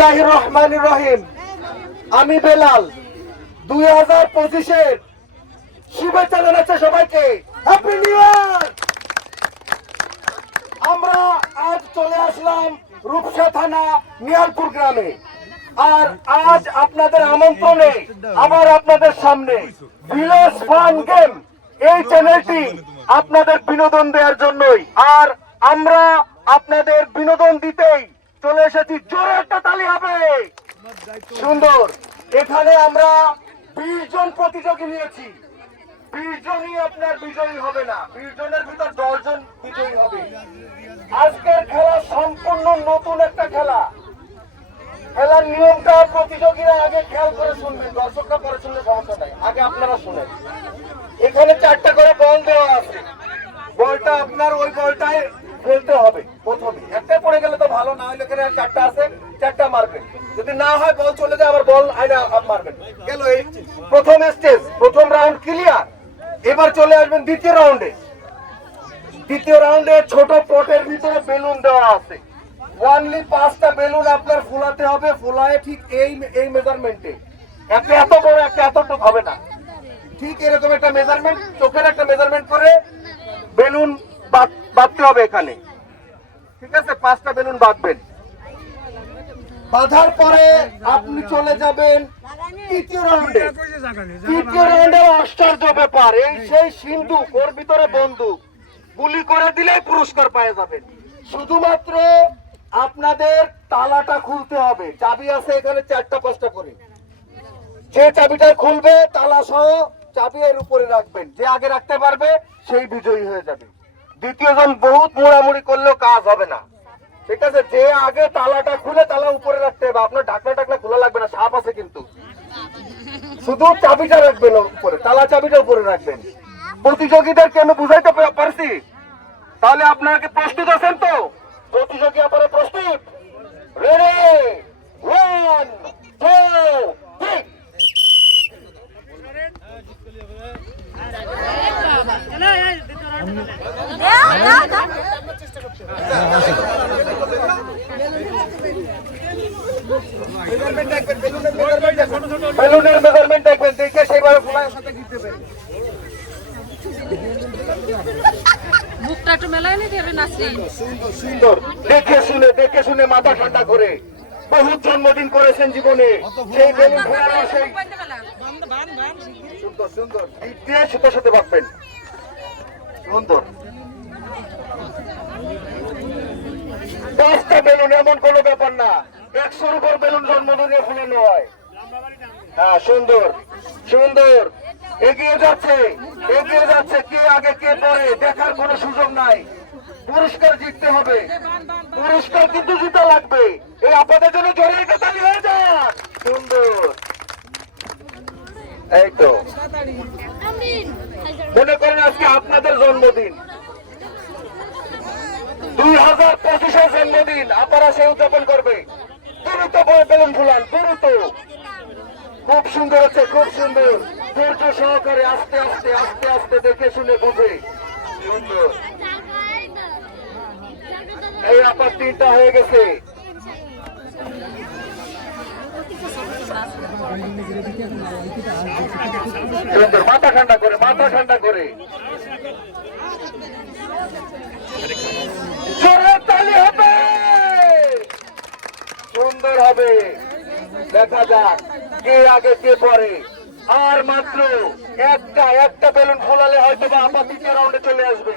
রহমানির রহিম আমি বেলাল। দুই হাজার পঁচিশের শুভেচ্ছা জানাচ্ছে সবাইকে। আমরা আজ চলে আসলাম রূপসা থানা, নিয়ালপুর গ্রামে। আর আজ আপনাদের আমন্ত্রণে, আবার আপনাদের সামনে ভিলেজ ফান গেম এই চ্যানেলটি আপনাদের বিনোদন দেওয়ার জন্যই। আর আমরা আপনাদের বিনোদন দিতেই চলে এসেছি, জোরে একটা তালি হবে। সুন্দর, এখানে আমরা বিশ জন প্রতিযোগী নিয়েছি। বিশ জনই আপনার বিজয়ী হবে না, বিশ জনের ভিতর দশ জন বিজয়ী হবে। আজকের খেলা সম্পূর্ণ নতুন একটা খেলা। খেলার নিয়মটা প্রতিযোগীরা আগে খেয়াল করে শুনবেন, দর্শকরা পরে শুনলে সমস্যা নাই। আগে আপনারা শুনেন। এখানে চারটা করে বল দেওয়া আছে। বলটা আপনার ওই বলটায় ফেলতে হবে প্রথমে। একটা পড়ে গেলে তো ভালো, না হলে এখানে চারটা আছে, চারটা মারবেন। যদি না হয়, বল চলে যায়, আবার বল আইনা মারবেন। গেল এই প্রথম স্টেজ প্রথম রাউন্ড ক্লিয়ার এবার চলে আসবেন দ্বিতীয় রাউন্ডে দ্বিতীয় রাউন্ডে ছোট পটের ভিতরে বেলুন দেওয়া আছে। ওয়ানলি পাঁচটা বেলুন আপনার ফুলাতে হবে, ফুলায় ঠিক এই এই মেজারমেন্টে একটা এত বড় একটা এতটুক হবে না। ঠিক এরকম একটা মেজারমেন্ট চোখের একটা মেজারমেন্ট করে, বেলুন বাঁধতে হবে এখানে। ঠিক আছে? পাঁচটা বেলুন বাঁধবেন। বাঁধার পরে আপনি চলে যাবেন তৃতীয় রাউন্ডে তৃতীয় রাউন্ডের আশ্চর্য ব্যাপার। এই সেই সিন্ধুক ওর ভিতরে বন্দুক। গুলি করে দিলে পুরস্কার পেয়ে যাবেন শুধুমাত্র আপনাদের তালাটা খুলতে হবে। চাবি আছে এখানে চারটা, পাঁচটা করে। যে চাবিটা খুলবে তালা সহ চাবি এর উপরে রাখবেন। যে আগে রাখতে পারবে, সেই বিজয়ী হয়ে যাবে। দ্বিতীয় জন বহুত মোড়ামুড়ি করলেও কাজ হবে না। ঠিক আছে, যে আগে তালাটা খুলে তালা উপরে রাখতে হবে। আপনার ঢাকনা টাকনা খোলা লাগবে না, সাপ আছে কিন্তু। শুধু চাবিটা রাখবেন উপরে, তালা চাবিটা উপরে রাখবেন। প্রতিযোগীদেরকে আমি বুঝাইতে পারছি? তাহলে আপনারা কি প্রস্তুত আছেন তো? প্রতিযোগী আপনারা প্রস্তুত? রেডি ওয়ান টু থ্রি একটু মেলায় নি দেবে নাচি সুন্দর সুন্দর। দেখে শুনে দেখে শুনে মাথা ঠান্ডা করে। বহুত জন্মদিন করেছেন জীবনে। সেই বেলুন সেই সুন্দর সুন্দর। দিয়ে সুতোর সাথে বাঁধবেন। সুন্দর। পাঁচটা বেলুন এমন কোনো ব্যাপার না। একশোর উপর বেলুন জন্মদিনে ফুলানো হয়। হ্যাঁ সুন্দর। সুন্দর। এগিয়ে যাচ্ছে এগিয়ে যাচ্ছে। কে আগে কে পরে দেখার কোনো সুযোগ নাই। পুরস্কার জিততে হবে। পুরস্কার কিন্তু জিতা লাগবে। এই আপনাদের জন্য জোরে একটা তালি হয়ে যাক। সুন্দর। এই তো। মনে করেন আজকে আপনাদের জন্মদিন। দুই হাজার পঁচিশের জন্মদিন, আপনারা সে উদযাপন করবে। দ্রুত বয়ে বেলুন ফুলান দ্রুত। খুব সুন্দর হচ্ছে, খুব সুন্দর। ধৈর্য সহকারে আস্তে আস্তে আস্তে আস্তে দেখে শুনে বুঝে। সুন্দর। এই আপার তিনটা হয়ে গেছে। মাথা ঠান্ডা করে, মাথা ঠান্ডা করে। সুন্দর হবে। দেখা যাক কে আগে, কে পরে। আর মাত্র একটা একটা বেলুন ফোলালে হয়তো বা আপা দ্বিতীয় রাউন্ডে চলে আসবে।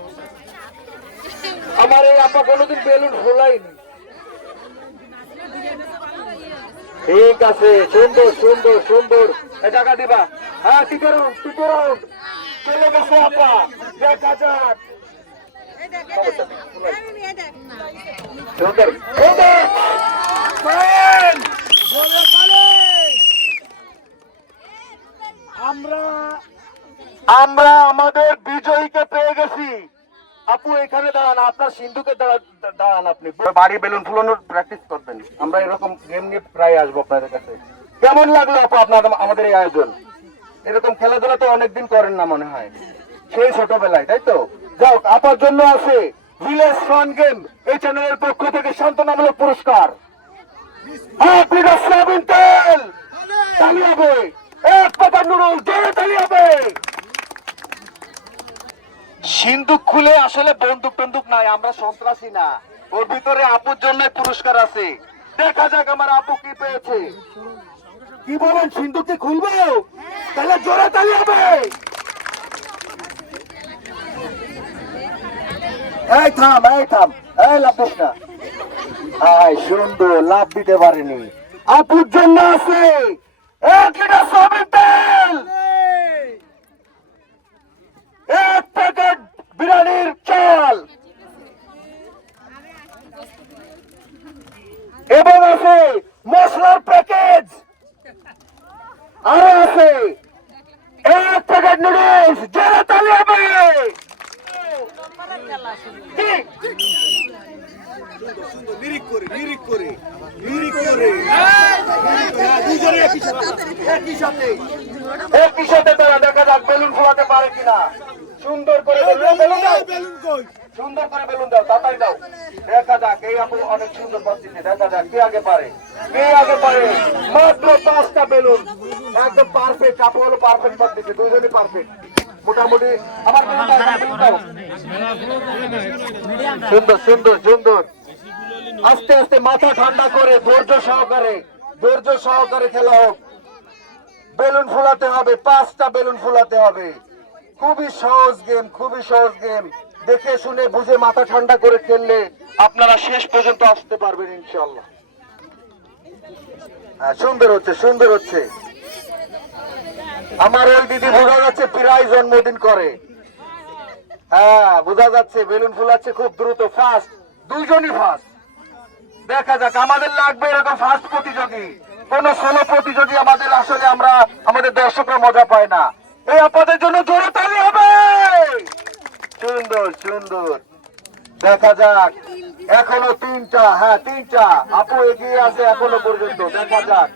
আমার এই আপা কোনোদিন বেলুন হোলাইনি ঠিক আছে, সুন্দর সুন্দর সুন্দর। টাকা দিবা। হ্যাঁ ঠিক রাউন্ড চলে গেছে আপা। দেখা যাক। আমরা আমাদের বিজয়ীকে পেয়ে গেছি। আপু এখানে দাঁড়ান আপনার সিন্ধুকে দাঁড়ান আপনি। বাড়ি বেলুন ফুলানোর প্র্যাকটিস করবেন। আমরা এরকম গেম নিয়ে প্রায় আসব আপনাদের কাছে। কেমন লাগল আপু আপনার আমাদের এই আয়োজন? এরকম খেলাধুলা তো অনেকদিন করেন না মনে হয়। সেই ছোটবেলায় তাই তো? যাও আপার জন্য আছে ভিলেজ ফান গেম এই চ্যানেলের পক্ষ থেকে সান্ত্বনামূলক পুরস্কার। এক তেল। তালি হবে। এক নুডল জোরে তালি হবে। সিন্ধুক খুলে আসলে বন্দুক টন্দুক নাই, আমরা সন্ত্রাসী না। ওর ভিতরে আপুর জন্য পুরস্কার আছে। দেখা যাক আমার আপু কি পেয়েছে। কি বলেন, সিন্ধুক কি খুলবে? তাহলে জোরে তালি হবে এই থাম এই থাম, এই লাভ দিস না। আয় সুন্দর লাভ দিতে পারেনি। আপুর জন্য আছে। এক লিটার সয়াবিন তেল এক বিরিয়ানির চাল। এবং আছে মশলার প্যাকেজ। আরও আছে। এক প্যাকেট নুডলস যারা তালি হবে একই সাথে তারা দেখা যাক বেলুন ফোলাতে পারে কিনা। সুন্দর করে বেলুন দাও। সুন্দর করে বেলুন দাও তাতাই দাও। দেখা যাক এই আপু অনেক সুন্দর পাচ্ছিছে দেখা যাক কে আগে পারে? কে আগে পারে? মাত্র পাঁচটা বেলুন। একদম পারফেক্ট আপু হলো পারফেক্ট পাচ্ছিছে দুজনই পারফেক্ট মোটামুটি আমার। সুন্দর সুন্দর সুন্দর। আস্তে আস্তে মাথা ঠান্ডা করে ধৈর্য সহকারে ধৈর্য সহকারে খেলা হোক। বেলুন ফুলাতে হবে পাঁচটা বেলুন ফুলাতে হবে। খুবই সহজ গেম, খুবই সহজ গেম। দেখে শুনে বুঝে মাথা ঠান্ডা করে খেললে আপনারা শেষ পর্যন্ত আসতে পারবেন ইনশাল্লাহ হ্যাঁ সুন্দর হচ্ছে সুন্দর হচ্ছে। আমার ওই দিদি বোঝা যাচ্ছে প্রায় জন্মদিন করে। হ্যাঁ বোঝা যাচ্ছে, বেলুন ফুলাচ্ছে খুব দ্রুত ফাস্ট দুইজনই ফাস্ট দেখা যাক, আমাদের লাগবে এরকম ফার্স্ট প্রতিযোগী। কোন ষোলো প্রতিযোগী আমাদের আসলে আমরা, আমাদের দর্শকরা মজা পায় না। এই আপনাদের জন্য জোরে তালি হবে। সুন্দর সুন্দর। দেখা যাক। এখনও তিনটা হ্যাঁ তিনটা। আপু এগিয়ে আছে এখনও পর্যন্ত। দেখা যাক।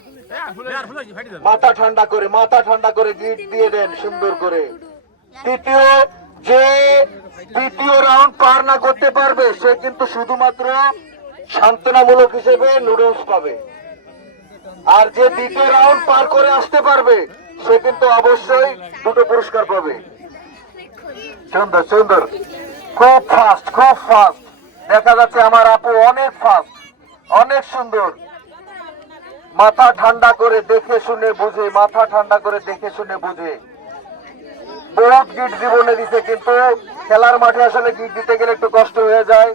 মাথা ঠান্ডা করে, মাথা ঠান্ডা করে গিট দিয়ে দেন সুন্দর করে। তৃতীয়, যে তৃতীয় রাউন্ড পার না করতে পারবে, সে কিন্তু শুধুমাত্র সান্ত্বনামূলক হিসেবে নুডলস পাবে। আর যে দ্বিতীয় রাউন্ড পার করে আসতে পারবে সে কিন্তু অবশ্যই দুটো পুরস্কার পাবে। সুন্দর সুন্দর। খুব ফাস্ট খুব ফাস্ট দেখা যাচ্ছে আমার আপু অনেক ফাস্ট অনেক সুন্দর। মাথা ঠান্ডা করে দেখে শুনে বুঝে, মাথা ঠান্ডা করে দেখে শুনে বুঝে। বহুত গিট জীবনে দিছে, কিন্তু খেলার মাঠে আসলে গিট দিতে গেলে একটু কষ্ট হয়ে যায়।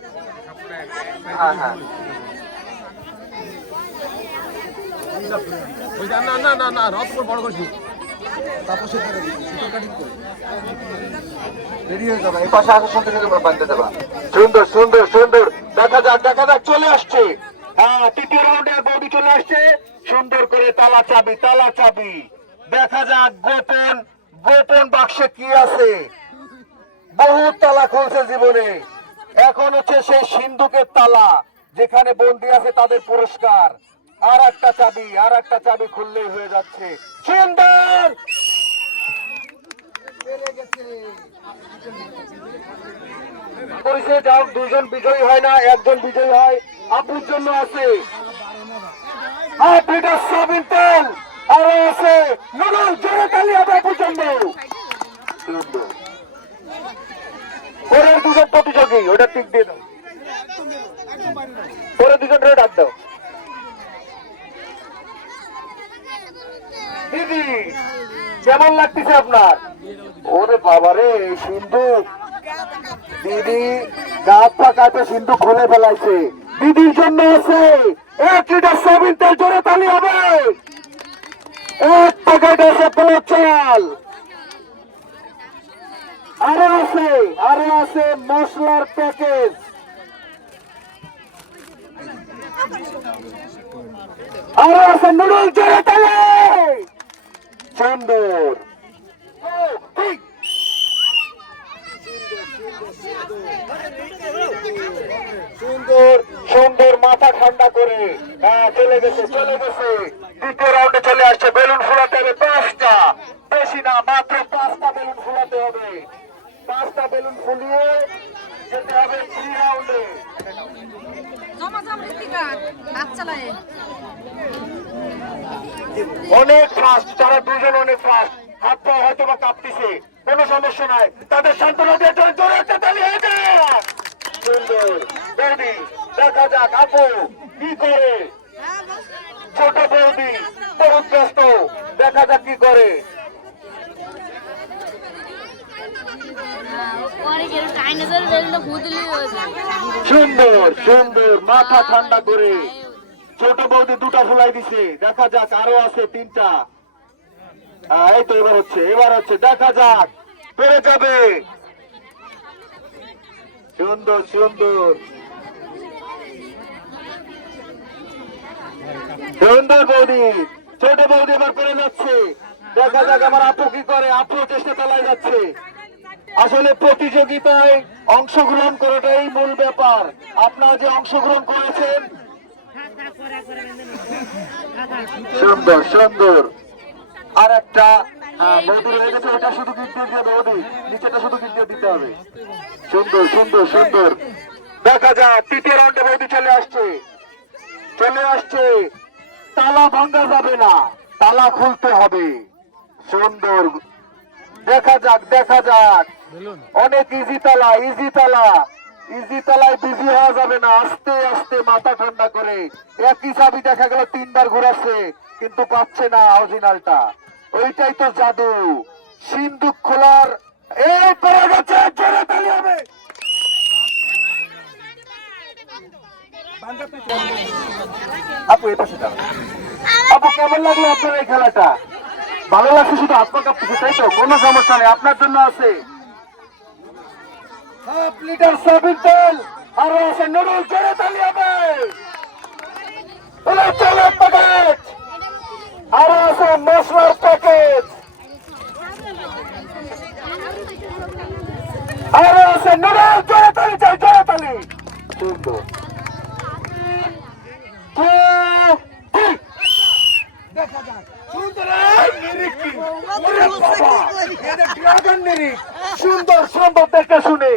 হ্যাঁ হ্যাঁ। না না না না রথ বড় করছি। সুন্দর সুন্দর সুন্দর। দেখা যাক দেখা যাক, চলে আসছে। হ্যাঁ তৃতীয় চলে আসছে। সুন্দর করে তালা চাবি তালা চাবি। দেখা যাক, গোপন গোপন বাক্সে কি আছে। বহুত তালা খুলছে জীবনে। এখন হচ্ছে সেই সিন্ধুকের তালা, যেখানে বন্দি আছে তাদের পুরস্কার। আর একটা চাবি আর একটা চাবি খুললেই হয়ে যাচ্ছে। দুজন বিজয়ী হয় না, একজন বিজয়ী হয়। আপুর জন্য আছে। লিটার সয়াবিন তেল, আরও আছে। নুডল আপুর জন্য। পরের দুজন প্রতিযোগী, ওটা ঠিক দিয়ে দাও। পরে দুজন ডাক দাও। দিদি। কেমন লাগতেছে আপনার? ওরে বাবারে সিন্ধু। দিদি, গাছ পাকাতে সিন্ধু খুলে ফেলাইছে। দিদির জন্য আছে এক লিটার তেল জোরে তালি হবে। এক প্যাকেট আছে পোলো চাল। আরও আছে আরও আছে মশলার প্যাকেজ। আরও আছে নুডল জোরে তালি! সুন্দর সুন্দর সুন্দর মাথা ঠান্ডা করে। হ্যাঁ চলে গেছে চলে গেছে। দ্বিতীয় রাউন্ডে চলে আসছে বেলুন ফুলাতে হবে পাঁচটা। বেশি না মাত্র পাঁচটা বেলুন ফুলাতে হবে। পাঁচটা বেলুন ফুলিয়ে যেতে হবে থ্রি রাউন্ডে জমা জমা ঋতিকা অনেক ফাস্ট তারা দুজন অনেক ফাস্ট হাত পা হয়তো বা কাঁপতেছে, কোনো সমস্যা নাই। তাদের সান্ত্বনা দিয়ে জোরে একটা তালি হয়ে বৌদি, দেখা যাক আপু কি করে। ছোট বৌদি বহুত ব্যস্ত দেখা যাক কি করে। যায় সুন্দর সুন্দর, মাথা ঠান্ডা করে। ছোট বৌদি দুটা ফুলাই দিছে। দেখা যাক, আরও আছে তিনটা। এই তো এবার হচ্ছে এবার হচ্ছে, দেখা যাক। পেরে যাবে। সুন্দর সুন্দর। সুন্দর বৌদি। ছোট বৌদি এবার পেরে যাচ্ছে। দেখা যাক আমার আপু কি করে, আপু চেষ্টা চালাই যাচ্ছে। আসলে প্রতিযোগিতায় অংশগ্রহণ করাটাই মূল ব্যাপার। আপনারা যে অংশগ্রহণ করেছেন সুন্দর সুন্দর। আর একটা হ্যাঁ, রয়ে গেছে ওটা শুধু গিট দিয়ে দিতে হবে নিচেটা শুধু গিট দিয়ে দিতে হবে। সুন্দর সুন্দর সুন্দর। দেখা যাক তৃতীয় রাউন্ডে বৌদি চলে আসছে। চলে আসছে। তালা ভাঙ্গা যাবে না তালা খুলতে হবে। সুন্দর। দেখা যাক দেখা যাক। অনেক ইজি তালা ইজি তালা। ইজি তালায় বিজি হওয়া যাবে না। আস্তে আস্তে মাথা ঠান্ডা করে। একই চাবি দেখা গেল তিনবার ঘুরাচ্ছে, কিন্তু পাচ্ছে না অরিজিনালটা। ওইটাই তো জাদু। খোলার এই পড়ে গেছে, জোরে তালি হবে। আপু পাশে। আপু, কেমন লাগল আপনার এই খেলাটা? ভালো লাগছে শুধু কাঁপতেছে, তাই তো? কোনো সমস্যা নেই, আপনার জন্য আছে। হাফ লিটার সয়াবিন তেল, আরও আছে নুডলস জোরে তালি হবে। তেলের প্যাকেট আরও আছে মশলার প্যাকেট আরও আছে নুডলস জোরে তালি চাই জোরে তালি। সুন্দর। দেখা যাক। সুন্দর দেখে শুনে।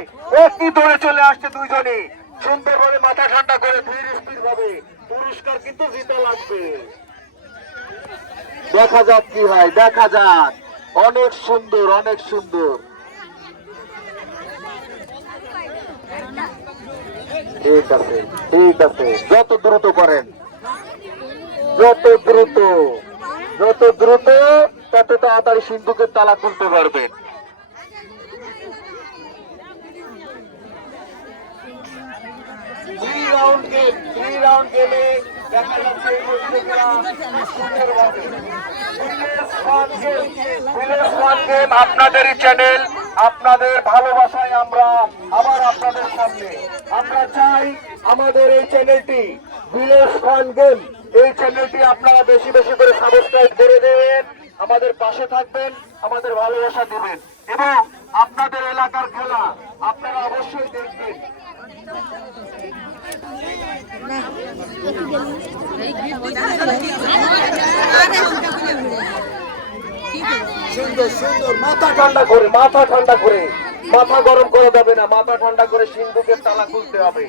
একই দৌড়ে চলে আসছে দুইজনে মাথা ঠান্ডা করে ধীর স্থির ভাবে পুরস্কার কিন্তু জিতে লাগবে। দেখা যাক কি হয়, দেখা যাক। অনেক সুন্দর অনেক সুন্দর। ঠিক আছে ঠিক আছে। যত দ্রুত করেন, যত দ্রুত। যত দ্রুত তত তাড়াতাড়ি সিন্ধুকের তালা খুলতে পারবেন। Three round game three round গেমে দেখা যাচ্ছে এই গেম আপনাদেরই চ্যানেল আপনাদের ভালোবাসায় আমরা আবার আপনাদের সামনে। আমরা চাই আমাদের এই চ্যানেলটি ভিলেজ ফান গেম এই চ্যানেলটি আপনারা বেশি বেশি করে সাবস্ক্রাইব করে দেবেন আমাদের পাশে থাকবেন আমাদের ভালোবাসা দেবেন। এবং আপনাদের এলাকার খেলা আপনারা অবশ্যই দেখবেন। সুন্দর সুন্দর মাথা ঠান্ডা করে মাথা ঠান্ডা করে। মাথা গরম করে দেবে না মাথা ঠান্ডা করে সিন্ধুকের তালা খুলতে হবে।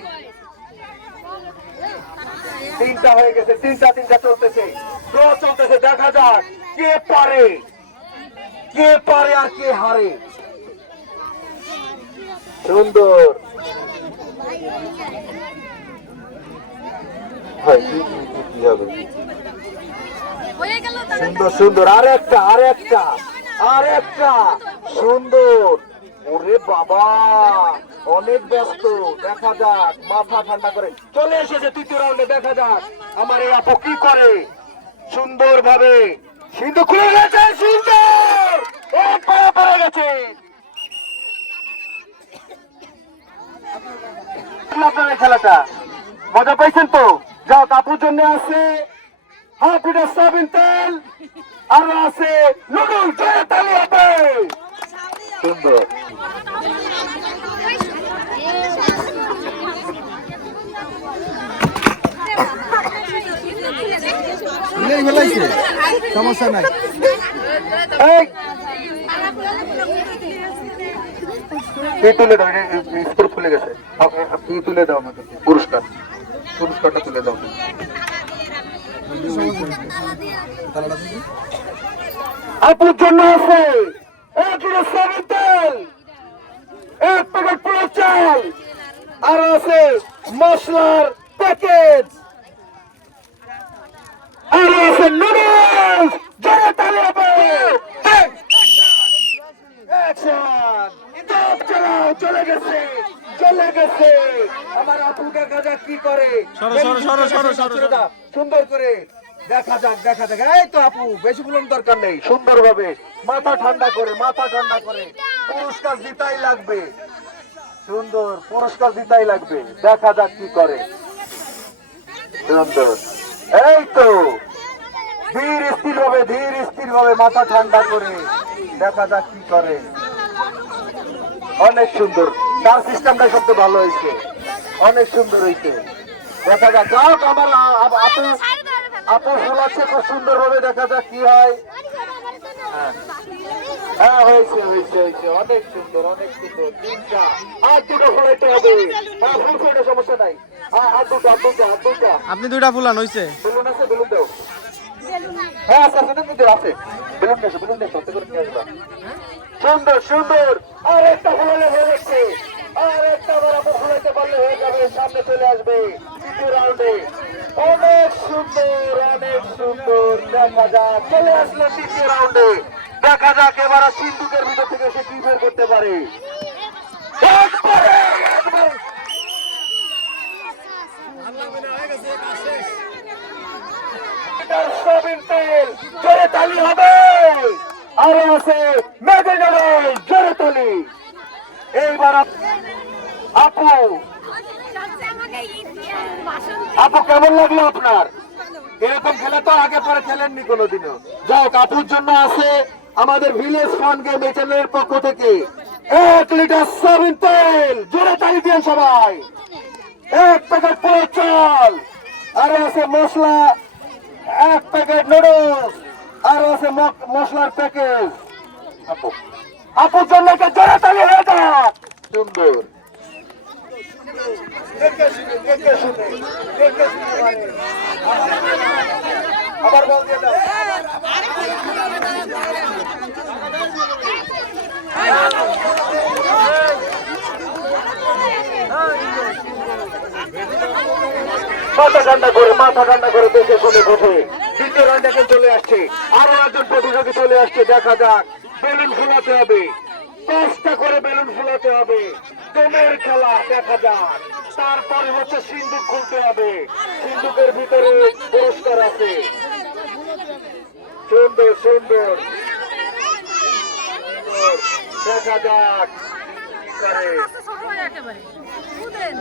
তিনটা হয়ে গেছে তিনটা তিনটা চলতেছে। ড্র চলতেছে দেখা যাক কে পারে। কে পারে আর কে হারে। সুন্দর। সুন্দর সুন্দর আর একটা আর একটা আর একটা সুন্দর। ওরে বাবা, অনেক ব্যস্ত, দেখা যাক, মাথা ঠান্ডা করে। চলে এসেছে তৃতীয় রাউন্ডে, দেখা যাক, আমার এই আপু কি করে? সুন্দর ভাবে সিন্ধু খুলে গেছে, সুন্দর! এক পায়ে পড়ে গেছে। আপনার এই খেলাটা। মজা পাইছেন তো? যাও, কাপুর জন্য আছে হাফ লিটার সয়াবিন তেল, আর আছে নুডল জয় তালি হবে সুন্দর। সমস্যা নাই। তুলে দাও স্কুল খুলে গেছে। কি তুলে দাও আমাকে। পুরস্কার। পুরস্কারটা তুলে দাও? আপুর জন্য আছে! এক কিলো সয়াবিন তেল। এক প্যাকেট পুরো চাল। আর আছে মশলার প্যাকেজ আর আছে নুডলস। জোরে তালে চলে গেছে চলে গেছে। আমার আপু দেখা যাক কি করে। সুন্দর করে দেখা যাক দেখা যাক। এই তো আপু, বেশি বুলন দরকার নেই। সুন্দর ভাবে মাথা ঠান্ডা করে, মাথা ঠান্ডা করে। পুরস্কার দিতাই লাগবে। সুন্দর, পুরস্কার দিতাই লাগবে। দেখা যাক কি করে। সুন্দর। এই তো। ধীর স্থির ভাবে ধীর স্থির ভাবে মাথা ঠান্ডা করে। দেখা যাক কি করে। অনেক সুন্দর। তার সিস্টেমটা সবচেয়ে ভালো হয়েছে। অনেক সুন্দর হয়েছে। দেখা যাক। যাক আমার আ- আ- আপু আপু ফোলাচ্ছে খুব সুন্দর ভাবে দেখা যাক কি হয়। হ্যাঁ হয়েছে হয়েছে হয়েছে। অনেক সুন্দর অনেক সুন্দর। তিনটা। আর দুটো ফোলাইতে হবে। হ্যাঁ ফুল সমস্যা নাই। হ্যাঁ আর দুটো আর দুটো আর দুটো। আপনি দুইটা ফুলান হয়েছে বেলুন আছে বেলুন দাও। হ্যাঁ আছে আছে কিন্তু আছে। বেলুন নিয়ে এসো বেলুন নিয়ে করে নিয়ে আসবা। সুন্দর সুন্দর। আর একটা ফুলালে হয়ে যাচ্ছে আর একটা আপু ফুলাইতে পারলে হয়ে যাবে, সামনে চলে আসবে তৃতীয় রাউন্ডে। অনেক সুন্দর অনেক সুন্দর, দেখা যাক, চলে আসলো তৃতীয় রাউন্ডে। দেখা যাক এবার সিন্ধুকের ভিতর থেকে সে কি বের করতে পারে। জোরে তালি হবে। আরও আছে মেঘে জোরে তালি। এইবার আপু আপু। কেমন লাগল আপনার? এরকম খেলা তো আগে পরে খেলেননি কোনোদিনও। যাও আপুর জন্য আছে আমাদের ভিলেজ ফান গেম চ্যানেলের পক্ষ থেকে। এক লিটার সয়াবিন তেল, জোরে তালি দিয়ে সবাই। এক প্যাকেট পুরো চাল, আর আছে মশলা, এক প্যাকেট নুডলস আর আছে মশলার প্যাকেজ আপু আপুর জন্য একটা জোরে তালি হয়ে যাক। সুন্দর। আবার বল দিয়ে দাও। মাথা ঠান্ডা করে মাথা ঠান্ডা করে দেখে শুনে বুঝে। দ্বিতীয় এখন চলে আসছে। আরও একজন প্রতিযোগী চলে আসছে দেখা যাক। বেলুন ফুলাতে হবে। পাঁচটা করে বেলুন ফুলাতে হবে। দমের খেলা দেখা যাক। তারপরে হচ্ছে সিন্ধুক খুলতে হবে। সিন্ধুকের ভিতরে পুরস্কার আছে। সুন্দর সুন্দর। দেখা যাক?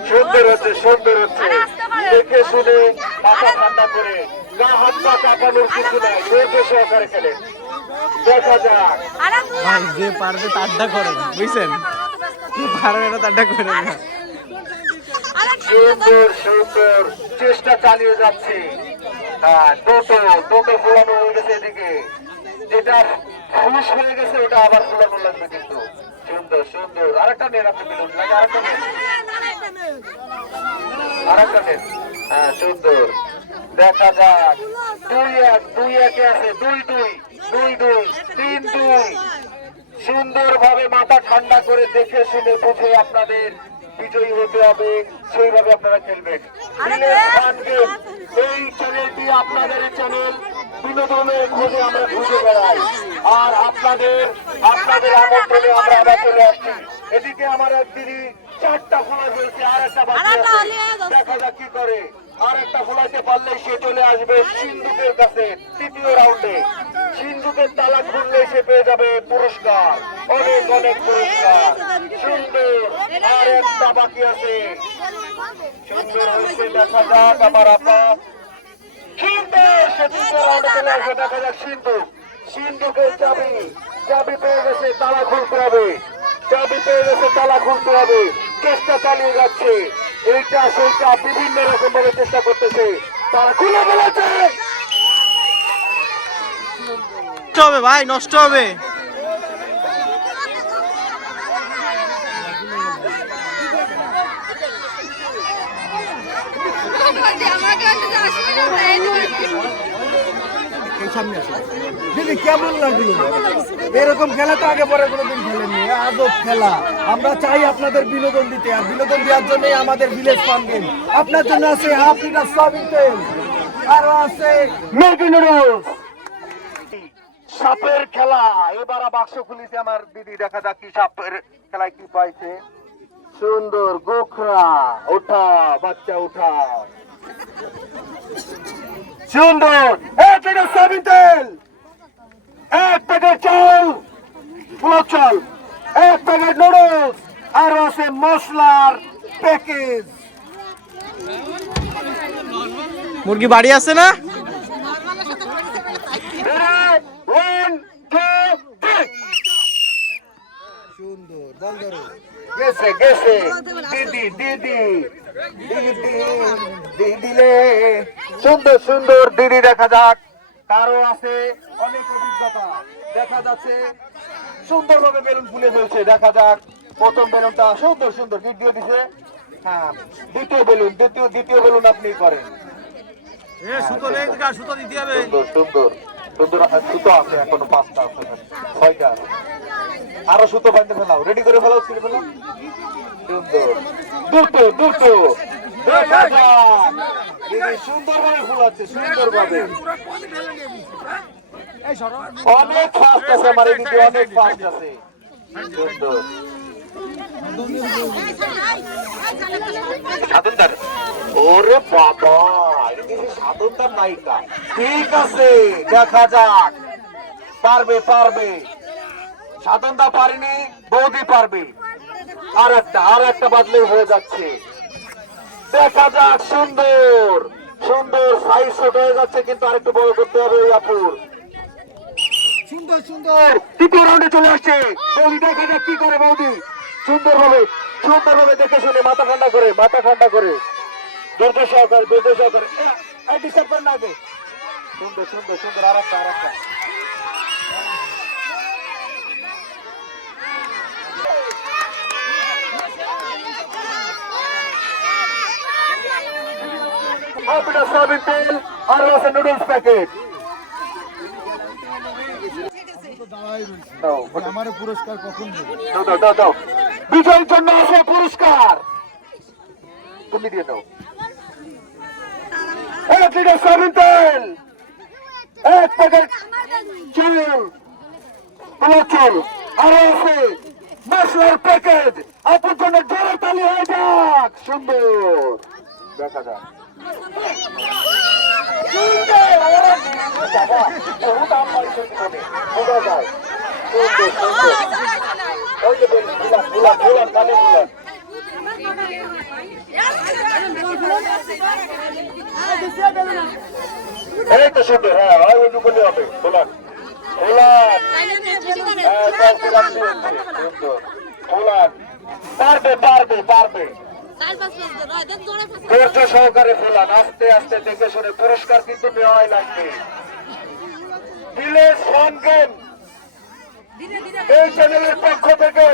সুন্দর হচ্ছে সুন্দর হচ্ছে দেখে শুনে মাথা ঠান্ডা করে গা হাত পা কাঁপানোর কিছু নাই। সহকারে খেলে। দেখা যাক ভাই যে পারবে তারটা করেন বুঝছেন যে পারবে না তারটা করেন না সুন্দর সুন্দর চেষ্টা চালিয়ে যাচ্ছে হ্যাঁ দুটো দুটো ফোলানো হয়ে গেছে এদিকে যেটা ফুস হয়ে গেছে ওটা আবার ফোলানো লাগবে কিন্তু সুন্দর সুন্দর আরেকটা নেন আপনি বেলুন লাগে আরেকটা নেন আরেকটা নেন হ্যাঁ সুন্দর দেখা যাক। দুই এক দুই একে আছে। দুই দুই দুই দুই তিন দুই। সুন্দর ভাবে মাথা ঠান্ডা করে দেখে শুনে বুঝে আপনাদের বিজয়ী হতে হবে। সেইভাবে আপনারা খেলবেন। এই চ্যানেলটি আপনাদের চ্যানেল বিনোদনের খোঁজে আমরা খুঁজে বেড়াই। আর আপনাদের আপনাদের আমন্ত্রণে আমরা আবার চলে আসছি। এদিকে আমার একদিনই চারটা খোলা হয়েছে আর একটা আছে। দেখা যাক কি করে। আর একটা ফোলাইতে পারলে সে চলে আসবে সিন্ধুকের কাছে তৃতীয় রাউন্ডে। সিন্ধুকের তালা খুললে সে পেয়ে যাবে পুরস্কার। অনেক অনেক পুরস্কার। সুন্দর। আর একটা বাকি আছে। সুন্দর হয়েছে, দেখা যাক আমার। আপা সুন্দর সে তৃতীয় রাউন্ডে চলে আসবে, দেখা যাক সিন্ধু। সিন্ধুকের চাবি চাবি পেয়ে গেছে, তালা খুলতে হবে। চাবি পেয়ে গেছে তালা খুলতে হবে। চেষ্টা চালিয়ে যাচ্ছে। এইটা সেইটা বিভিন্ন রকম ভাবে চেষ্টা করতেছে। তারা খুলে ফেলেছে। নষ্ট হবে ভাই নষ্ট হবে। দিদি কেমন লাগল? এরকম খেলা তো আগে পরে কোনোদিন আজব খেলা। আমরা চাই আপনাদের বিনোদন দিতে, আর বিনোদন দেওয়ার জন্যই আমাদের ভিলেজ গেম আপনার জন্য আছে সয়াবিন আছে নুডলস সাপের খেলা। বাক্স আমার দিদি, দেখা যাক কি সাপের খেলায় কি পাইছে। সুন্দর, গোখরা, ওঠা, বাচ্চা, ওঠা। সুন্দর, এক সয়াবিন চাল। পুরো চাল। এক প্যাকেট নুডলস আর আছে মশলার প্যাকেজ। মুরগি বাড়ি আছে না? সুন্দর বল ধরো গেছে গেছে। দিদি দিদি। দিদি দিদিলে সুন্দর সুন্দর দিদি দেখা যাক। কারও আছে অনেক অভিজ্ঞতা। দেখা যাচ্ছে সুন্দরভাবে বেলুন ফুলে ফেলছে দেখা যাক প্রথম বেলুনটা সুন্দর সুন্দর গিট দিয়ে দিছে। হ্যাঁ দ্বিতীয় বেলুন দ্বিতীয় দ্বিতীয় বেলুন আপনি করেন। সুতো নেই সুতো সুন্দর সুন্দর সুন্দর সুতো আছে এখনও পাঁচটা আছে। ছয়টা আছে। আরও সুতো বাঁধতে ফেলাও। রেডি করে ফেলাও ছিঁড়ে ফেলাও। সুন্দর। দুটো দুটো। সুন্দরভাবে ফুলাচ্ছে সুন্দরভাবে। অনেক ফাস্ট আছে আমার এই দিদি অনেক ফাস্ট আছে। ওরে বাবা সাধনদার নায়িকা। ঠিক আছে, দেখা যাক। পারবে পারবে। সাধনদা পারেনি, বৌদি পারবে। আর একটা আর একটা বাদলে হয়ে যাচ্ছে। দেখা যাক, সুন্দর। সুন্দর সাইজ ছোট হয়ে যাচ্ছে, কিন্তু আরেকটু বড় করতে হবে আপুর। সুন্দর সুন্দর। তৃতীয় রাউন্ডে চলে আসছে। বৌদি, দেখা যাক কি করে বৌদি। সুন্দর ভাবে সুন্দর ভাবে দেখে শুনে মাথা ঠান্ডা করে, মাথা ঠান্ডা করে। ধৈর্য সহকারে ধৈর্য সহকারে। আপনার সয়াবিন তেল আর আছে নুডলস প্যাকেট আমার পুরস্কার কখন। বিজয়ের জন্য আছে পুরস্কার। তুমি দিয়ে দাও। এক লিটার সয়াবিন তেল। এক প্যাকেট চুল। পুরো চুল। আরও আছে। মশলার প্যাকেট আপনার জন্য জোরে তালি হয়ে যাক। সুন্দর। দেখা যাক। এই তো সুন্দর, হ্যাঁ, ওই ওই বলে হবে, বুলান। হ্যাঁ। বুলান। পারবে পারবে পারবে ধৈর্য সহকারে ফেলান আস্তে আস্তে দেখে শুনে পুরস্কার কিন্তু নেওয়াই লাগবে। এই চ্যানেলের পক্ষ থেকে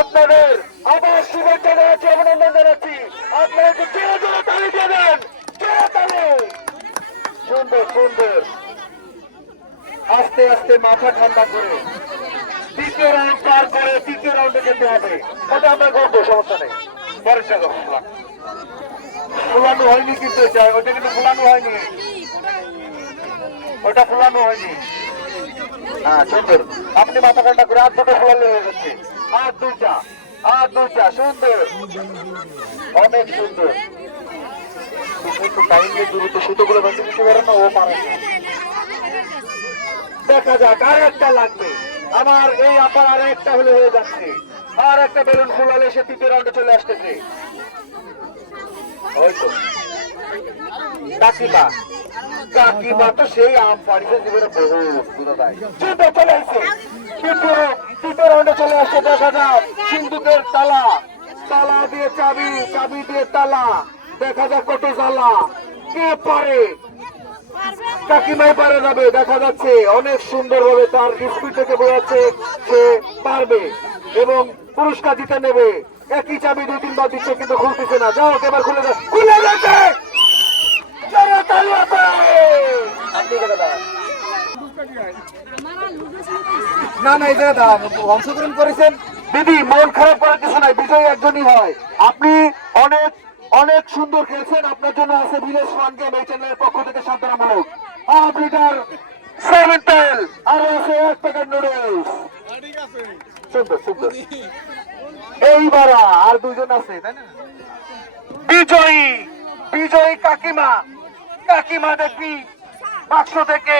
আপনাদের আবার শুভেচ্ছা জানাচ্ছি অভিনন্দন জানাচ্ছি। আপনারা একটু জোরে জোরে তালি দিয়ে দেন। জোরে তালি। সুন্দর সুন্দর। আস্তে আস্তে মাথা ঠান্ডা করে। দ্বিতীয় রাউন্ড পার করে তৃতীয় রাউন্ডে যেতে হবে। ওটা আমরা করব সমস্যা নেই। পরের টাকা ফুলান। ফুলানো হয়নি কিন্তু এটা, ওটা কিন্তু ফুলানো হয়নি। ওটা ফুলানো হয়নি। হ্যাঁ সুন্দর। আপনি মাথা ঠান্ডা করে আর দুটো ফুলালে হয়ে যাচ্ছে। আর দুইটা আর দুইটা, সুন্দর। অনেক সুন্দর। একটু টাইম নিয়ে দ্রুত সুতোগুলো বেঁচে দিতে পারে না, ও পারে দেখা যাক আর একটা লাগবে। আমার এই আপার আর একটা হলে হয়ে যাচ্ছে। আর একটা বেলুন ফুলালে সে তৃতীয় রাউন্ডে চলে আসতেছে। ওই তো। কাকিমা। কাকিমা তো সেই আম পাড়িতে জীবনে বহুত বুঝা যায় যুদ্ধ চলে আসছে। তৃতীয় তৃতীয় রাউন্ডে চলে আসছে দেখা যাক সিন্ধুকের তালা। তালা দিয়ে চাবি চাবি দিয়ে তালা। দেখা যাক কত জ্বালা। কে পারে কাকিমাই পারে যাবে, দেখা যাচ্ছে অনেক সুন্দর ভাবে তার স্পিড থেকে বোঝাচ্ছে সে পারবে এবং পুরস্কার জিতে নেবে। একই চাবি দুই তিনবার দিচ্ছে, কিন্তু খুলতেছে না। যাও এবার খুলে দাও। খুলে দাঁড়ান। না না, এই অংশগ্রহণ করেছেন। দিদি, মন খারাপ করার কিছু নাই, বিজয়ী একজনই হয়। আপনি অনেক অনেক সুন্দর খেলছেন। আপনার জন্য আছে ভিলেজ ফান গেম এই চ্যানেলের পক্ষ থেকে সান্ত্বনামূলক হাফ লিটার সেভেন আছে এক প্যাকেট নুডলস সুন্দর সুন্দর। আর দুজন আছে বিজয়ী বিজয়ী কাকিমা। কাকিমা দেখি, বাক্স থেকে।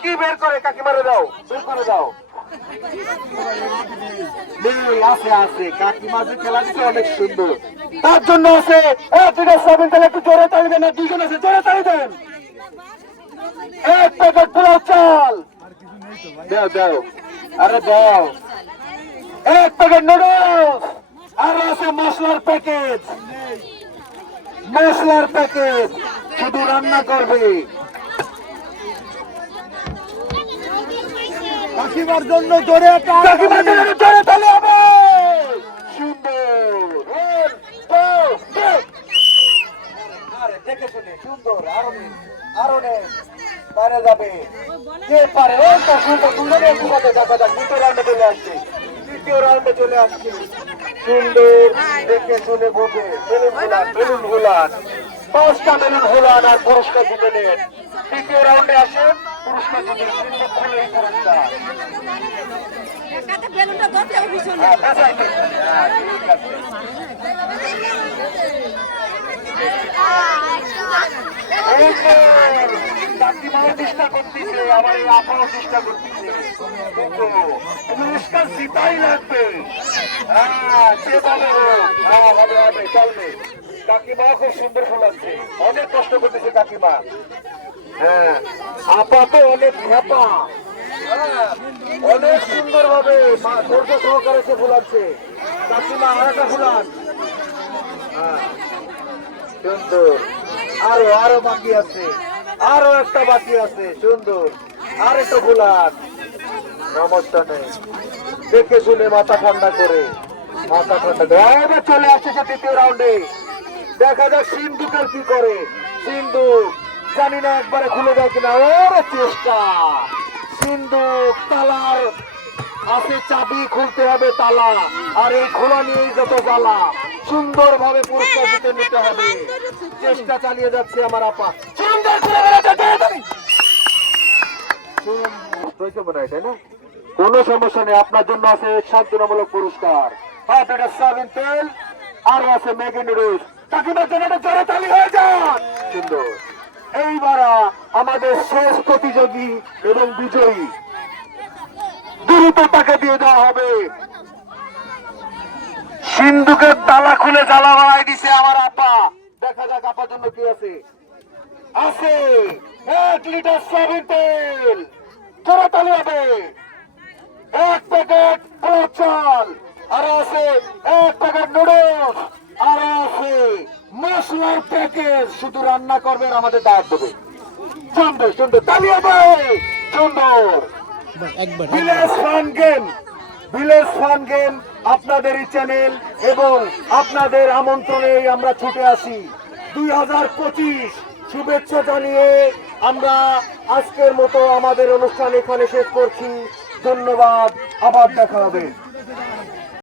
কি বের করে? কাকিমারে দাও, বের করে দাও। আছে আছে। কাকিমা যে খেলা অনেক সুন্দর। তার জন্য আছে। তাহলে একটু জোরে তালি দেন দুজন আছে জোরে তালি দেন। এক প্যাকেট পোলাও চাল। দাও দাও। আরে দাও। এক প্যাকেট নুডলস আর আছে মশলার প্যাকেট মশলার প্যাকেট শুধু রান্না করবে। কাকিমার জন্য জোরে কাকিমার জন্য জোরে তালি হবে। সুন্দর. আরে দেখে শুনে সুন্দর আরও আরও নেই পারে যাবে। কে পারে ওই তো সুন্দর একটু কথা দেখা যাক দ্বিতীয় রাউন্ডে চলে আসছে। তৃতীয় রাউন্ডে চলে আসছে। সুন্দর দেখে শুনে বুঝে বেলুন ভুলান বেলুন ভুলান। পাঁচটা বেলুন ভুলান আর পুরস্কার জিতে নেন। তৃতীয় রাউন্ডে আসেন। পুরস্কার চেষ্টা করতেছে, আমার এই চেষ্টা করতেছে। পুরস্কার জিতাই লাগবে। হ্যাঁ, যেভাবে হোক। হ্যাঁ, হবে, হবে, চলবে। কাকিমাও খুব সুন্দর ফোলাচ্ছে অনেক কষ্ট করতেছে কাকিমা। হ্যাঁ আপা তো অনেক খ্যাপা। হ্যাঁ, অনেক সুন্দর ভাবে ধৈর্য সহকারে সে ফোলাচ্ছে কাকিমা আর একটা ফুলান হ্যাঁ সুন্দর। আরও আরও বাকি আছে। আরও একটা বাকি আছে সুন্দর। আর একটা ফুলান নেই দেখে শুনে মাথা ঠান্ডা করে। মাথা ঠান্ডা করে। চলে আসছে সে তৃতীয় রাউন্ডে দেখা যাক সিন্ধুকের কি করে। সিন্ধু, জানি না একবারে খুলে যায় কিনা। ওরে চেষ্টা। সিন্ধুক তালার আছে চাবি খুলতে হবে তালা। আর এই খোলা নিয়েই যত জ্বালা সুন্দর ভাবে পুরস্কার জিতে নিতে হবে। চেষ্টা চালিয়ে যাচ্ছে আমার আপা। সুন্দর করে না? কোনো সমস্যা নেই, আপনার জন্য আছে সান্ত্বনামূলক পুরস্কার। হাফ লিটার সয়াবিন তেল, আর আছে ম্যাগি নুডলস। কাকিমার জন্য জোরে তালি হয়ে যান। সুন্দর। এইবার আমাদের শেষ প্রতিযোগী এবং বিজয়ী। দ্রুত তাকে দিয়ে দেওয়া হবে। সিন্ধুকের তালা খুলে জ্বালা বাড়াই দিছে আমার আপা। দেখা যাক আপার জন্য কি আছে। আছে। এক লিটার সয়াবিন তেল। জোরে তালি হবে। এক প্যাকেট পোলাও চাল। আর আছে এক প্যাকেট নুডলস। আর আছে মশলার প্যাকেট শুধু রান্না করবেন আমাদের দাঁত দেবে। সুন্দর সুন্দর তালি হবে সুন্দর village fun game village fun game আপনাদেরই চ্যানেল এবং আপনাদের আমন্ত্রণে আমরা ছুটে আসি। দুই হাজার পঁচিশ শুভেচ্ছা জানিয়ে আমরা আজকের মতো আমাদের অনুষ্ঠান এখানে শেষ করছি। ধন্যবাদ আবার দেখা হবে।